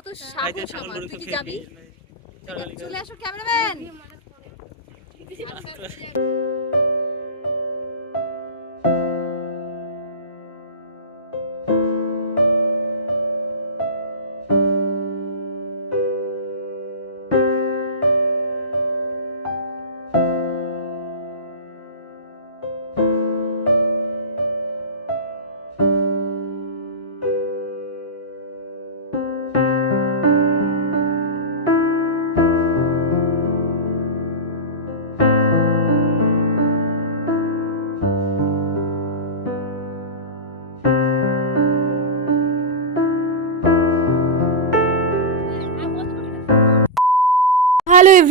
কত সাহস আমার। তুই কি যাবি? চলে আসো cameraman.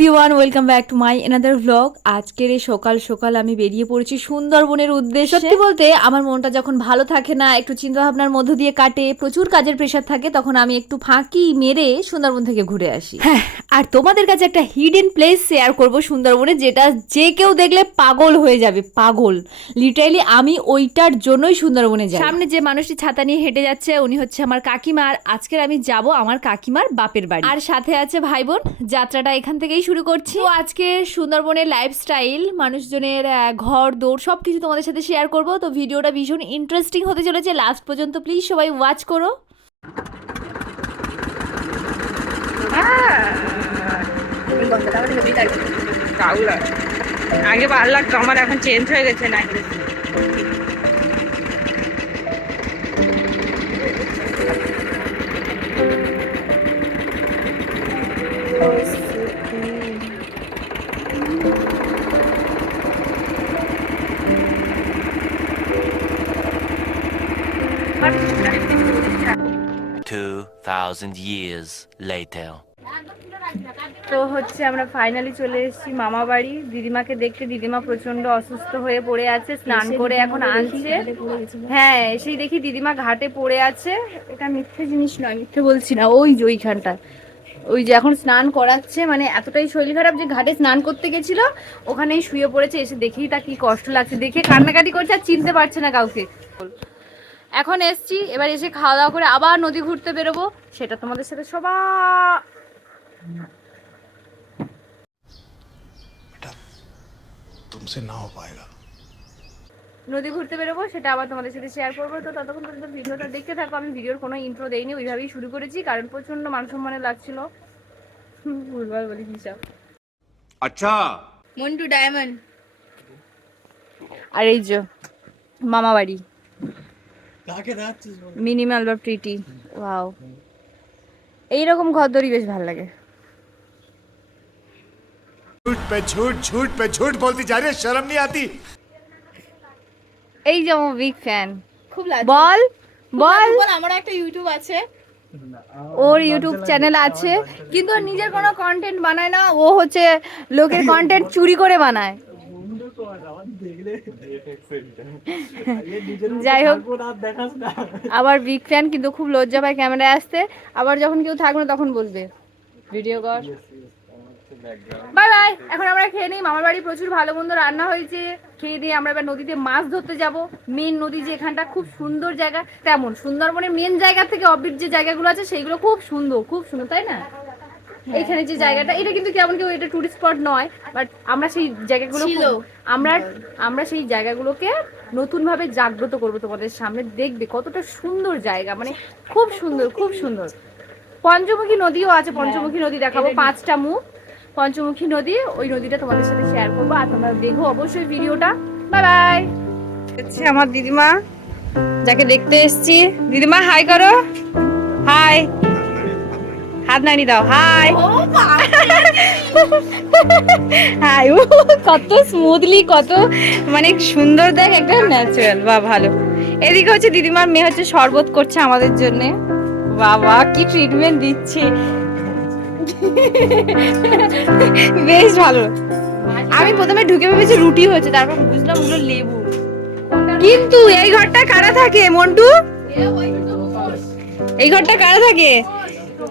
Everyone welcome back to my another vlog আজকের এই সকাল সকাল আমি বেরিয়ে পড়েছি সুন্দরবনের উদ্দেশ্যে। সত্যি বলতে আমার মনটা যখন ভালো থাকে না একটু চিন্তা ভাবনার মধ্য দিয়ে কাটে প্রচুর কাজের প্রেশার থাকে তখন আমি একটু ফাঁকি মেরে সুন্দরবন থেকে ঘুরে আসি। হ্যাঁ আর তোমাদের কাছে একটা হিডেন প্লেস শেয়ার করব সুন্দরবনে যেটা যে কেউ দেখলে পাগল হয়ে যাবে পাগল। লিটারালি আমি ওইটার জন্যই সুন্দরবনে যাই। সামনে যে মানুষটি ছাতা নিয়ে হেঁটে যাচ্ছে উনি হচ্ছে আমার কাকিমা আর আজকের আমি যাব আমার কাকিমার বাপের বাড়ি। আর সাথে আছে ভাই বোন যাত্রাটা এখান থেকেই শুরু করছি। তো আজকে সুন্দরবনের লাইফস্টাইল মানুষজনের ঘর দৌড় সব কিছু তোমাদের সাথে শেয়ার করব। তো ভিডিওটা ভীষণ ইন্টারেস্টিং হতে চলেছে। লাস্ট পর্যন্ত প্লিজ সবাই ওয়াচ করো। আগে ভালো লাগতো আমার এখন চেঞ্জ হয়ে গেছে না Two thousand years later. তো হচ্ছে আমরা ফাইনালি চলে এসেছি মামা বাড়ি। দিদিমাকে দেখতে দিদিমা প্রচণ্ড অসুস্থ হয়ে পড়ে আছে স্নান করে এখন আনছে। হ্যাঁ সেই দেখি দিদিমা ঘাটে পড়ে আছে। এটা মিথ্যে জিনিস নয় মিথ্যে বলছি না ওই যে ওইখানটা। ওই যে এখন স্নান করাচ্ছে মানে এতটাই শরীর খারাপ যে ঘাটে স্নান করতে গেছিল ওখানেই শুয়ে পড়েছে এসে দেখেই তা কি কষ্ট লাগছে। দেখে কান্নাকাটি করছে আর চিনতে পারছে না কাউকে। এখন এসছি এবার এসে খাওয়া দাওয়া করে আবার নদী ঘুরতে বেরোবো সেটা তোমাদের সাথে সবার तुमसे ना हो पाएगा নদী ঘুরতে বেরোবো সেটা আবার তোমাদের সাথে শেয়ার করবো তো ততক্ষণ পর্যন্ত ভিডিওটা দেখতে থাকো আমি ভিডিওর কোনো ইন্ট্রো দেইনি ওইভাবেই শুরু করেছি কারণ প্রচন্ড মান সম্মানে লাগছিল হুম, ভুলভাল বলি হিসাব अच्छा মন্টু ডায়মন্ড আর এই যে মামা বাড়ি মিনিমাল বা প্রিটি ওয়াও এইরকম ঘর দড়ি বেশ ভালো লাগে झूठ पे झूठ झूठ पे झूठ बोलती जा रही है शर्म नहीं आती এই যে আমার বিগ ফ্যান খুব লাজ বল বল বল আমার একটা ইউটিউব আছে ওর ইউটিউব চ্যানেল আছে কিন্তু ও নিজের কোনো কন্টেন্ট বানায় না ও হচ্ছে লোকের কন্টেন্ট চুরি করে বানায় যাই হোক, আবার বিগ ফ্যান কিন্তু খুব লজ্জা পায় ক্যামেরায় আসতে। আবার যখন কেউ থাকবে তখন বলবে। ভিডিও কর বাই বাই এখন আমরা খেয়ে নিই। মামার বাড়ি প্রচুর ভালো মন্দ রান্না হয়েছে। খেয়ে দিয়ে আমরা এবার নদীতে মাছ ধরতে যাব। মেন নদী যে এখানটা খুব সুন্দর জায়গা। তেমন সুন্দরবনের মেন জায়গা থেকে অবির যে জায়গাগুলো আছে, সেইগুলো খুব সুন্দর খুব সুন্দর, তাই না? এখানে যে জায়গাটা এটা কিন্তু কেমন কেউ এটা টুরিস্ট স্পট নয় বাট আমরা সেই জায়গাগুলো আমরা আমরা সেই জায়গাগুলোকে নতুন ভাবে জাগ্রত করব তোমাদের সামনে। দেখবে কতটা সুন্দর জায়গা মানে খুব সুন্দর খুব সুন্দর। পঞ্চমুখী নদীও আছে পঞ্চমুখী নদী দেখাবো পাঁচটা মুখ। পঞ্চমুখী নদী ওই নদীটা তোমাদের সাথে শেয়ার করব আর তোমরা দেখো অবশ্যই ভিডিওটা। বাই বাই হচ্ছে আমার দিদিমা যাকে দেখতে এসেছি। দিদিমা হাই করো। হাই হাত নাড়ি দাও হাই। হাই উ, কত স্মুথলি কত মানে সুন্দর দেখ একটা ন্যাচারাল বা ভালো। এদিকে হচ্ছে দিদিমার মেয়ে হচ্ছে শরবত করছে আমাদের জন্য। বাবা কি ট্রিটমেন্ট দিচ্ছে। বেশ ভালো। আমি প্রথমে ঢুকে ভেবেছি রুটি হচ্ছে তারপর বুঝলাম ওগুলো লেবু। কিন্তু এই ঘরটা কারা থাকে মন্টু? এই ঘরটা কারা থাকে?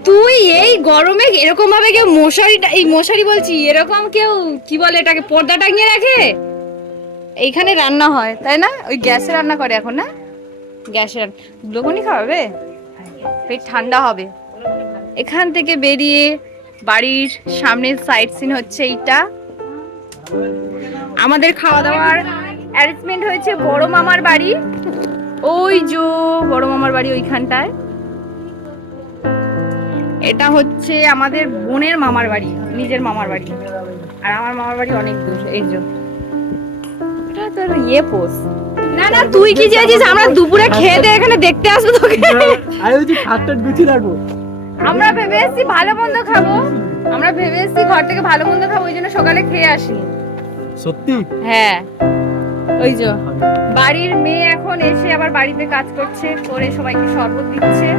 তুই এই গরমে এরকম ভাবে কেউ মশারিটা এই মশারি বলছি, এরকম কেউ, কি বলে এটাকে, পর্দা টাঙিয়ে রাখে? এইখানে রান্না হয়, তাই না? ওই গ্যাসে রান্না করে এখন, না? গ্যাসে গ্লুকনি খাওয়াবে? পেট ঠান্ডা হবে। এখান থেকে বেরিয়ে বাড়ির সামনের সাইড সিন হচ্ছে এইটা। আমাদের খাওয়া দাওয়ার অ্যারেঞ্জমেন্ট হয়েছে বড় মামার বাড়ি। ওই যে বড় মামার বাড়ি ওইখানটায়। এটা হচ্ছে আমাদের বোনের মামার বাড়ি নিজের মামার বাড়ি। আর আমার মামার বাড়ি অনেক দূর এই যে। এটা তোর ইয়ে পোস না না তুই কি চেয়েছিস? আমরা দুপুরে খেয়ে দিয়ে এখানে দেখতে আসব তোকে। আরে ওই যে খাটটা গুছিয়ে রাখব। আমরা ভেবে এসেছি ভালো মন্দ খাব। আমরা ভেবে এসেছি ঘর থেকে ভালো মন্দ খাব ওই জন্য সকালে খেয়ে আসি। সত্যি? হ্যাঁ। ওই যে বাড়ির মেয়ে এখন এসে আবার বাড়িতে কাজ করছে করে সবাইকে শরবত দিচ্ছে।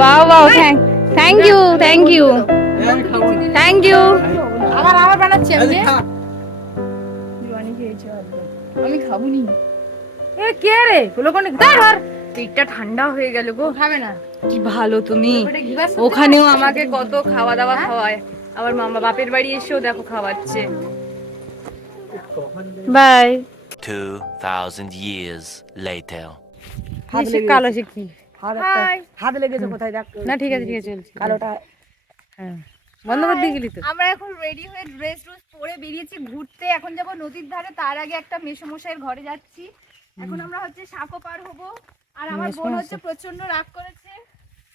Wow wow thank thank you thank you thank you আবার আবার বানাচ্ছি আমি। আমি খাব নি এ কে রে? গুলো কোন ধর পেটটা ঠান্ডা হয়ে গেল গো। খাবে না। কি ভালো তুমি। ওখানেও আমাকে কত খাওয়া দাওয়া খাওয়ায়। আবার মামা বাপের বাড়ি এসেও দেখো খাওয়াচ্ছে। By 2,000 years later. কালো সে কি? হাত লেগেছে কোথায় দেখ। না ঠিক আছে ঠিক আছে চলছে। কালোটা বন্ধ করে দিয়ে গেলি তো। আমরা এখন রেডি হয়ে ড্রেস ড্রেস পরে বেরিয়েছি ঘুরতে। এখন যাব নদীর ধারে। তার আগে একটা মেসমশাইয়ের ঘরে যাচ্ছি। এখন আমরা হচ্ছে সাঁকো পার হব। আর আমার বোন হচ্ছে প্রচণ্ড রাগ করেছে।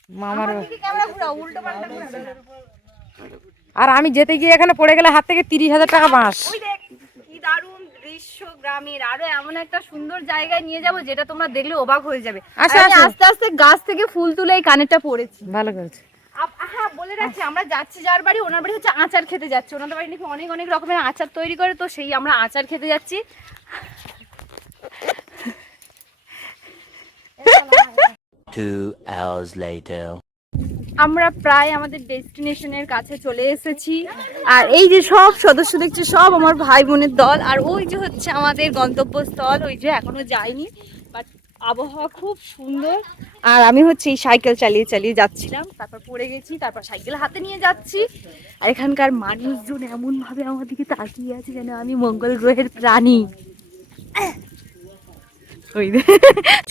মামার ক্যামেরা ঘুরাও উল্টো পাল্টা আর আমি যেতে গিয়ে এখানে পড়ে গেলে হাত থেকে তিরিশ হাজার টাকা বাঁশ। কি দারুণ। দৃশ্য গ্রামের আরও এমন একটা সুন্দর জায়গায় নিয়ে যাব যেটা তোমরা দেখলে অবাক হয়ে যাবে। আচ্ছা, আমি। আস্তে আস্তে গাছ থেকে ফুল তুলে এই কানেরটা পড়েছি ভালো করেছে। আপ- হ্যাঁ বলে রাখছি আমরা যাচ্ছি যার বাড়ি ওনার বাড়ি হচ্ছে আচার খেতে যাচ্ছে। ওনাদের বাড়ি নাকি অনেক অনেক রকমের আচার তৈরি করে তো সেই আমরা আচার খেতে যাচ্ছি। Two hours later. আমরা প্রায় আমাদের ডেস্টিনেশনের কাছে চলে এসেছি। আর এই যে সব সদস্য দেখছি, সব আমার ভাই বোনের দল। আর ওই যে হচ্ছে আমাদের গন্তব্যস্থল, ওই যে এখনও যাইনি বাট আবহাওয়া খুব সুন্দর। আর আমি হচ্ছে এই সাইকেল চালিয়ে চালিয়ে যাচ্ছিলাম, তারপর পড়ে গেছি, তারপর সাইকেল হাতে নিয়ে যাচ্ছি। আর এখানকার মানুষজন এমন ভাবে আমার দিকে তাকিয়ে আছে যেন আমি মঙ্গল গ্রহের প্রাণী।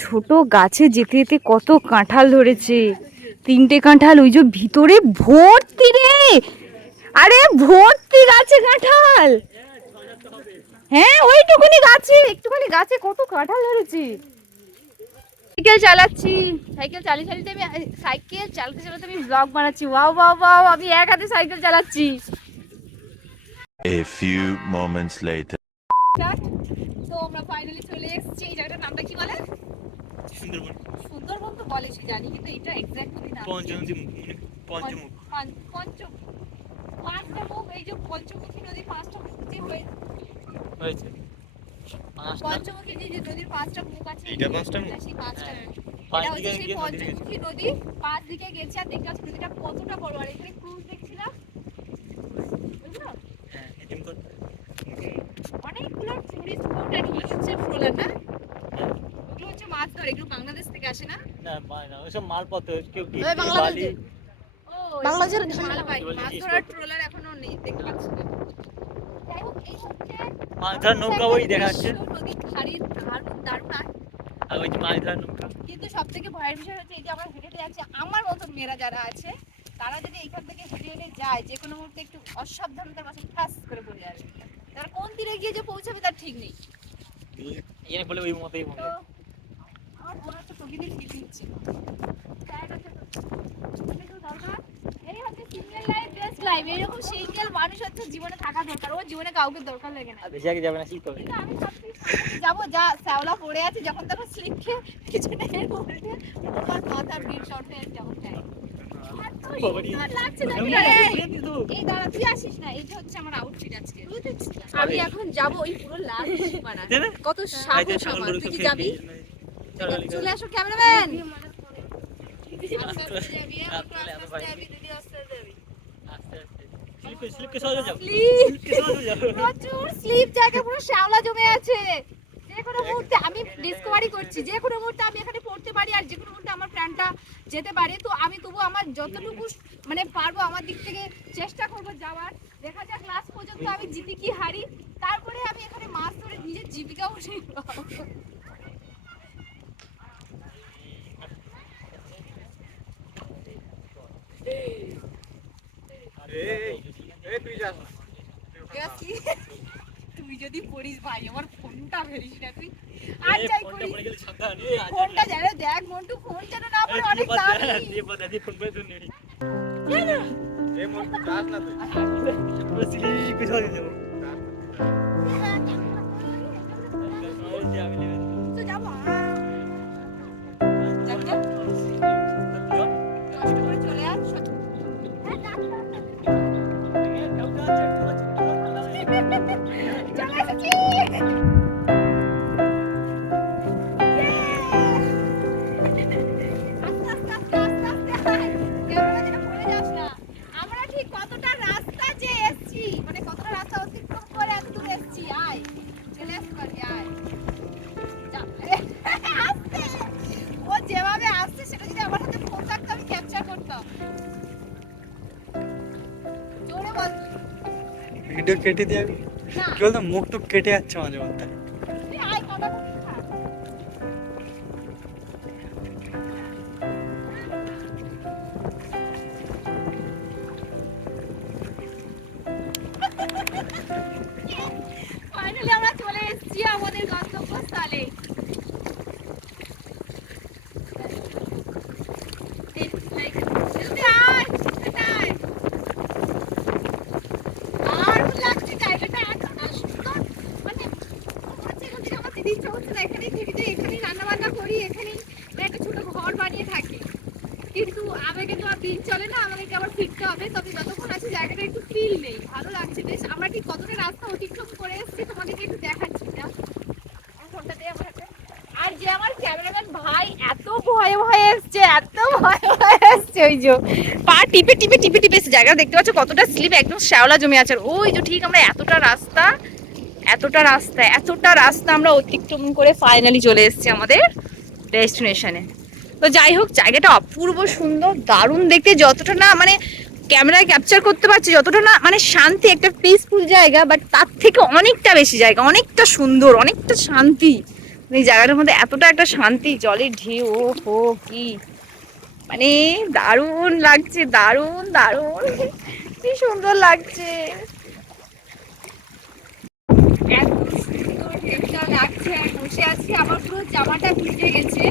ছোট গাছে যেতে যেতে কত কাঁঠাল ধরেছে। তিনটে কাঁঠাল ওই যে ভিতরে ভর্তি রে! আরে ভর্তি গাছে কাঁঠাল! হ্যাঁ ওইটুকুনি গাছে একটুখানি গাছে কত কাঁঠাল ধরেছি। সাইকেল চালাচ্ছি সাইকেল চালিয়ে চালিয়ে আমি সাইকেল চালাতে চালাতে আমি ব্লগ বানাচ্ছি। ওয়াও ওয়াও ওয়াও আমি এক হাতে সাইকেল চালাচ্ছি। A few moments later. তো আমরা ফাইনালি চলে এসেছি। এই জায়গাটার নামটা কি বলে? সুন্দরবন সুন্দরবন তো বলে সে জানি কিন্তু এটা এক্স্যাক্টলি কি? পঞ্চমুখী মানে পঞ্চমুখ পঞ্চ- পাঁচটা মুখ এই যে পঞ্চমুখী নদী পাঁচটা মুখ যে হয়ে হয়েছে পঞ্চমুখী যে নদীর পাঁচটা মুখ আছে এইটা পাঁচটা মুখ? সেই পাঁচটা এটা গেছে। পঞ্চমুখী নদী পাঁচ দিকে গেছে আর পাচ্ছি নদীটা কতটা বড় আর এখানে ক্রুজ দেখছিলাম বুঝলো? হ্যাঁ অনেকগুলো টুরিস্ট স্পট আর এগুলো হচ্ছে ট্রলার না হচ্ছে এগুলো বাংলাদেশ থেকে আসে না? না মানে না ওইসব মালপত্র কেউ কি বালি? বাংলাদেশের মালবাহী কি মাছ ধরার ট্রলার এখনও নেই দেখতে পাচ্ছি না। যাই হোক এই হচ্ছে মাছ ধরার নৌকা ওই দেখা যাচ্ছে নদীর ধারে দারুণ দারুণ আর আর ওই যে মাছ ধরার নৌকা। কিন্তু সব থেকে ভয়ের বিষয় হচ্ছে এই যে আমরা হেঁটে যাচ্ছি আমার মতন মেয়েরা যারা আছে তারা যদি এখান থেকে হেঁটে হেঁটে যায় যে কোনো মুহূর্তে একটু অসাবধানতার পাশে ঠাস করে পড়ে যাবে। তারা কোন তীরে গিয়ে যে পৌঁছাবে তার ঠিক নেই। এখানে বলে ওই মতোই মনে তো আমার হচ্ছে প্রকৃতির ঠিক নিচ্ছে। জায়গাটা তো- এটা তো দরকার। এই হচ্ছে single life, best life। এরকম single মানুষ হচ্ছে জীবনে থাকা দরকার। ও জীবনে কাউকে দরকার লাগে না। বেশি আগে যাবে না শীত হবে। আমি যাব যা শ্যাওলা পড়ে আছে যখন তখন স্লিপ খেয়ে পিছনে এর উল্টে তোমার মাথা বিট শর্ট হয়ে হচ্ছে আমার আউটফিট আজকে। আমি এখন যাব ওই পুরো কত এই যে সাহস আমার। তুই কি যাবি? চলো, আসো ক্যামেরাম্যান! স্লিপে স্লিপে সহজে যাও। Sleep. স্লিপে সহজে যাও। প্রচুর স্লিপ জায়গা পুরো শ্যাওলা জমে আছে। যে কোনো মুহূর্তে আমি ডিসকভারি করছি যে কোনো মুহূর্তে আমি এখানে পড়তে পারি আর যে কোনো মুহূর্তে আমার প্রাণটা যেতে পারে। তো আমি তবু আমার যতটুকু মানে পারব আমার দিক থেকে চেষ্টা করব যাওয়ার। দেখা যাক লাস্ট পর্যন্ত আমি জিতি কি হারি। তারপরে আমি এখানে মাছ ধরে নিজের জীবিকা উঠে তুই যদি পড়িস ভাই আমার ফোনটা ফেলিস না তুই আর এই যাই করিস এ ফোনটা যেন দেখ মন্টু ফোন যেন না পড়ে অনেক দামি দিয়ে বাদ দি ফোন করে তুই নেড়ি কেন পুরো স্লিপ করে দিয়ে দেবো এই ভিডিও কেটে দিয়ে কি বলতো মুখ টুক কেটে যাচ্ছে মাঝে মধ্যে। যে আমার ক্যামেরাম্যান ভাই এত ভয়ে ভয়ে এসছে, এত ভয়ে ভয়ে এসছে, ওই যে পা টিপে টিপে টিপে টিপে এসছে জায়গা দেখতে পাচ্ছ, কতটা স্লিপ একদম শ্যাওলা জমে আছে। ওই যে ঠিক আমরা এতটা রাস্তা এতটা রাস্তা এতটা রাস্তা আমরা অতিক্রম করে ফাইনালি চলে এসেছি আমাদের ডেস্টিনেশনে তো যাই হোক, জায়গাটা অপূর্ব সুন্দর, দারুণ দেখতে, যতটা না মানে ক্যামেরায় ক্যাপচার করতে পারছি, যতটা না মানে শান্তি, একটা পিসফুল জায়গা বাট তার থেকে অনেকটা বেশি জায়গা, অনেকটা সুন্দর, অনেকটা শান্তি। এই জায়গাটার মধ্যে এতটা একটা শান্তি জলের ঢেউ হো কি মানে দারুণ লাগছে দারুণ দারুণ কি সুন্দর লাগছে লাগছে আর বসে আছি আমার পুরো জামাটা ভিজে গেছে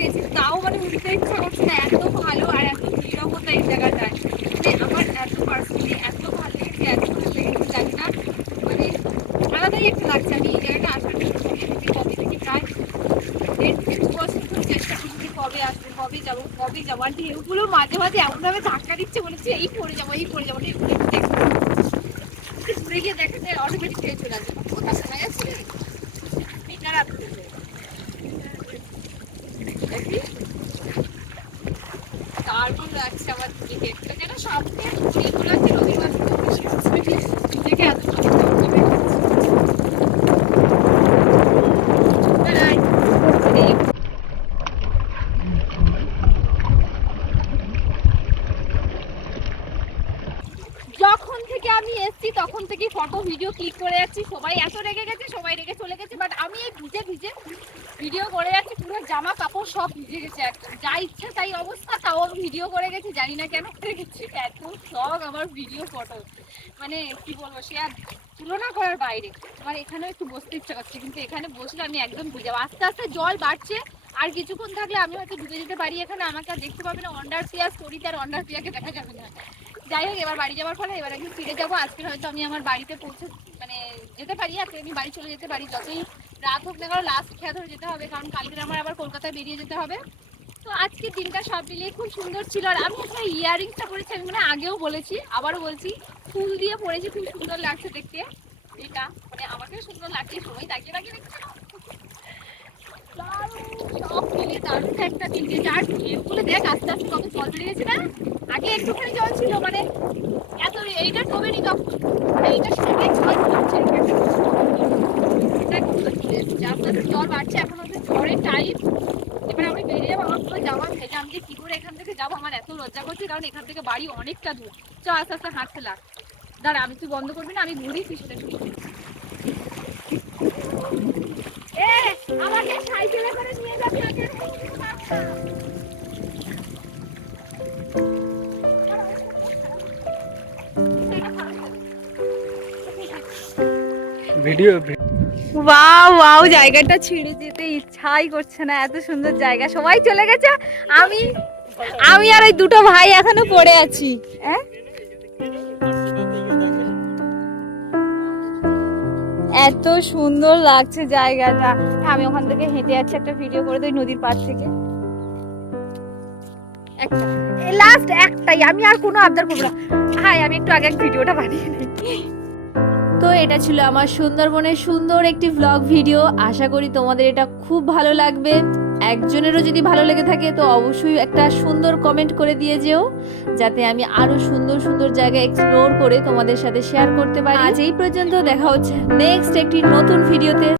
গেছে তাও মানে উঠতে ইচ্ছা এত ভালো আর এত নিরবতা এই জায়গাটায় মানে আমার এত এত ভালো এত ভালো জানি না মানে লাগছে আমি এই জায়গাটা আসার জন্য কবে কবে থেকে প্রায় দেড় থেকে দু বছর ধরে চেষ্টা করছি যে কবে আসবে কবে ঢেউগুলো মাঝে মাঝে এমনভাবে ধাক্কা দিচ্ছে বলেছি এই পড়ে যাব, এই পড়ে যাব দেখব গিয়ে চলে আসবে কোথা যাচ্ছে আপ লাগছে আমার দিকে একটা যেন ঘুরিয়ে আছে রবিবার থেকে এত সুন্দর হবে এই যখন থেকে আমি এসেছি তখন থেকে ফটো ভিডিও ক্লিক করে যাচ্ছি। সবাই এত রেগে গেছে, সবাই রেগে চলে গেছে বাট আমি এই ভিজে ভিজে ভিডিও করে যাচ্ছি, পুরো জামা কাপড় সব ভিজে গেছে যা ইচ্ছে তাই অবস্থা, তাও ভিডিও করে গেছি, জানি না কেন করে গেছি। এত শখ আমার ভিডিও ফটো মানে কি বলব, সে আর তুলনা করার বাইরে। আমার এখানেও একটু বসতে ইচ্ছা করছে, কিন্তু এখানে বসলে আমি একদম ভিজে যাব। আস্তে আস্তে জল বাড়ছে, আর কিছুক্ষণ থাকলে আমি হয়তো ডুবে যেতে পারি। এখানে আমাকে আর দেখতে পাবে না অন্ডার পিয়া স্টোরিতে আর অন্ডার পিয়াকে দেখা যাবে না। যাই হোক, এবার বাড়ি যাওয়ার ফলে এবার একদিন ফিরে যাব। আজকে হয়তো আমি আমার বাড়িতে পৌঁছে মানে যেতে পারি, আজকে আমি বাড়ি চলে যেতে পারি। যতই রাত হোক না কারণ লাস্ট খেয়া ধরে যেতে হবে, কারণ কালকে আমার আবার কলকাতায় বেরিয়ে যেতে হবে। তো আজকের দিনটা সব মিলিয়ে খুব সুন্দর ছিল। আর আমি এখানে ইয়ারিংসটা পরেছি আমি মানে আগেও বলেছি, আবারও বলছি, ফুল দিয়ে পরেছি খুব সুন্দর লাগছে দেখতে। এটা মানে আমাকে সুন্দর লাগছে সবাই তাকিয়ে তাকিয়ে দেখছে একটা দিন গেছে আর ঢেউগুলো দেখ আস্তে আস্তে কত জল বেড়ে গেছে না আগে একটুখানি জল ছিল মানে এত এইটা ডোবেনি তখন এইটা সঙ্গে জল বাড়ছে এখন হচ্ছে ঝড়ের টাইম এবার আমি বেরিয়ে আমার পুরো যাওয়া ভেজা আমি যে কি করে এখান থেকে যাব আমার এত লজ্জা করছে কারণ এখান থেকে বাড়ি অনেকটা দূর চ আস্তে আস্তে হাঁটতে লাগ দাঁড়া আমি তুই বন্ধ করবি না আমি ঘুরি পিছনে ভিডিও ওয়াও ওয়াও জায়গাটা ছিঁড়ে যেতে ইচ্ছাই করছে না এত সুন্দর জায়গা। সবাই চলে গেছে? আমি আমি আর ওই দুটো ভাই এখনও পড়ে আছি। হ্যাঁ? এত সুন্দর লাগছে জায়গাটা। আমি ওখান থেকে হেঁটে যাচ্ছি, একটা ভিডিও করে দিই নদীর পাড় থেকে। লাস্ট একটাই, আমি আর কোনো আবদার করব না। হাই, আমি একটু আগে ভিডিওটা বানিয়ে নিই। তো এটা ছিল আমার সুন্দরবনের সুন্দর একটি ভ্লগ ভিডিও আশা করি তোমাদের এটা খুব ভালো লাগবে। একজনেরও যদি ভালো লেগে থাকে তো অবশ্যই একটা সুন্দর কমেন্ট করে দিয়ে যেও যাতে আমি আরও সুন্দর সুন্দর জায়গা এক্সপ্লোর করে তোমাদের সাথে শেয়ার করতে পারি। আজ এই পর্যন্ত দেখা হচ্ছে। নেক্সট একটি নতুন ভিডিওতে